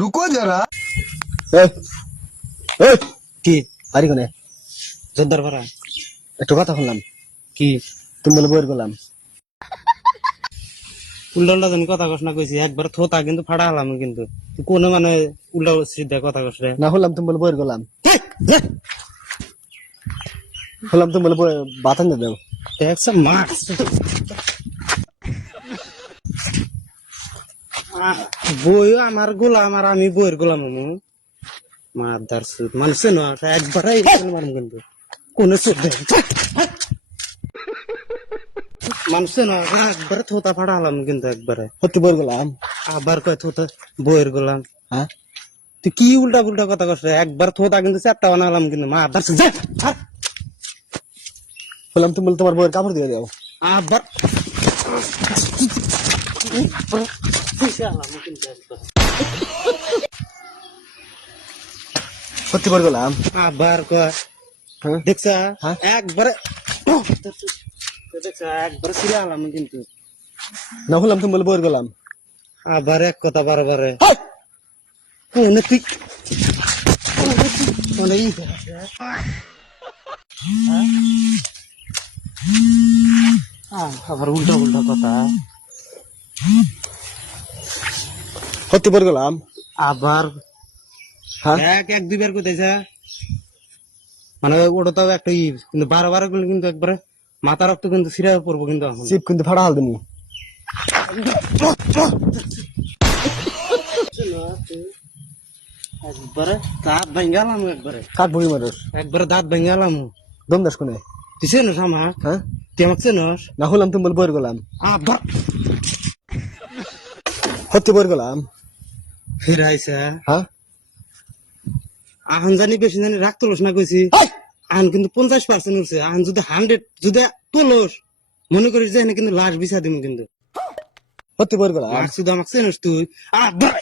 रुको जरा। কি বাড়ি কোনে? জোরদার ভাড়া একটু কথা শুনলাম, কি তুমি বলে বইয়ের গেলাম। উল্টা উল্টা তুমি কথা কস না কইছি একবার থোতা কিন্তু ফাড়া হলাম কিন্তু তুই কোনো মানে উল্টা সিধা কথা কস রে না শুনলাম তুমি বলে বইয়ের গেলাম, শুনলাম তুমি বলে বাতান দেও। দেখছ মাছ বইও আমার গোলাম আর আমি বইয়ের গোলাম মাদার সুদ মানুষ না একবারে মারম কিন্তু কোন সুদ মানুষ না একবারে থোতা ফাড়া হলাম কিন্তু একবারে সত্যি বইয়ের গেলাম। আবার কয় থোতা বইয়ের গোলাম হ্যাঁ তুই কি উল্টা পুল্টা কথা কস রে একবার থোতা কিন্তু চারটা বানালাম কিন্তু মাদার সুদ বললাম তুমি বলে তোমার বইয়ের কাপড় দিয়ে দাও। আবার কিন্তু একবার সত্যি বইয়ের গেলাম। আবার কয় হ্যাঁ দেখছা হ্যাঁ? একবারে দেখছা একবারে ফিরে আলাম কিন্তু না শুনলাম তুমি বলে বইয়ের গেলাম। আবার এক কথা বারবারে কোন তুই আবার উল্টা উল্টা কথা সত্যি বইয়ের গেলাম। আবার হ্যাঁ এক এক দুইবার কোথাইছে মানে ওটা তো একটা কিন্তু বারবার করলে কিন্তু একবারে মাথা রক্ত কিন্তু ফিরে পড়বো কিন্তু এখন চিপ কিন্তু ফাড়া হাল দিনি। একবারে দাঁত ভেঙ্গালাম একবারে কাঠ বই মারস একবারে দাঁত ভেঙ্গালাম দম দাস কোনে? তুই চেনস আমাক হ্যাঁ তুই আমাকে চেনস না শুনলাম তুমি বলে বইয়ের গেলাম। আবার সত্যি বইয়ের গেলাম। ফিরাইছে হ্যাঁ আহান জানি বেশি জানি রাখ তোলস না কইছি আহান কিন্তু 50% উঠছে আহান যদি 100 যদি তোলস মনে করিস যে এখানে কিন্তু লাশ বিছা দিমু কিন্তু সত্যি বইয়ের গেলাম। আর শুধু আমাকে চেনস তুই আবার